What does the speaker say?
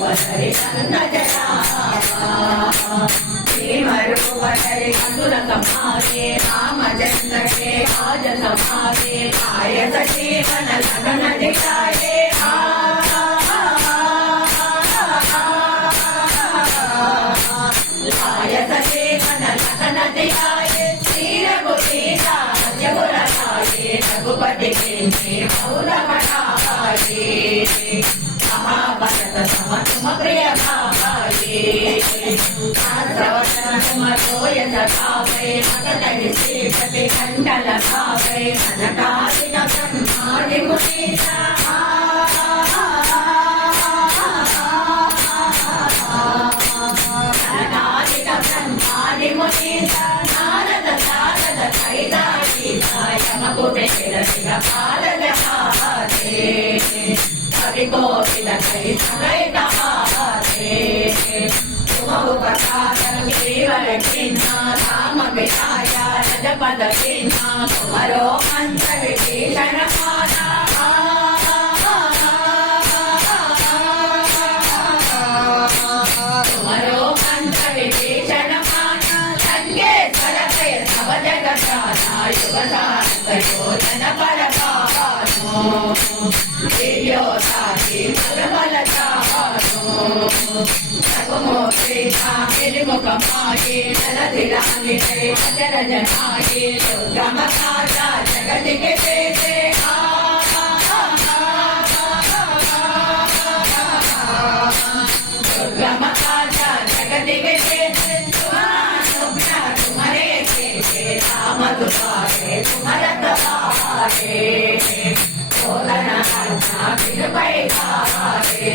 వసరి కన్న జరావా మరువసరి కందుల సమాగే రామచంద్ర के आज समागे आयत जीवन लगन दिखाए आयत जीवन लगन दिखाए तीर गुरीता जगुर खाए रघुपति के मौल मठाए महाभारत सम तुम प्रिय भाई तुम सोय सखावे मगन सीपति खंडल खावे कनकादिक ब्रह्मादि मुनीसा कनकादिक ब्रह्मादि मुनीसा नारद सारद कैलासीसा यमकुबेर शिरपाल जहाते कवि कोकिल कई सगै कहाते तुम उपकार केवल किन्ना राम विठाया रजपद किन्ना तुम्हारो मंत्र विभीषण माना तुम्हारो मंत्र विभीषण माना लंकेश्वर पे सब जग जाना युग सहस्र पर पावनो दिव्योताहि बल चावनो रघुमोक्ता गिरिमुखमाये जलधिरानि अजर जनाये दुर्गमकाचा जगति के पेटे दुर्गमकाचा जगति के पेटे तुम्हारे पेटे राम दुआरे तुम्हारा दबारे बोलना करना फिर बैठा रे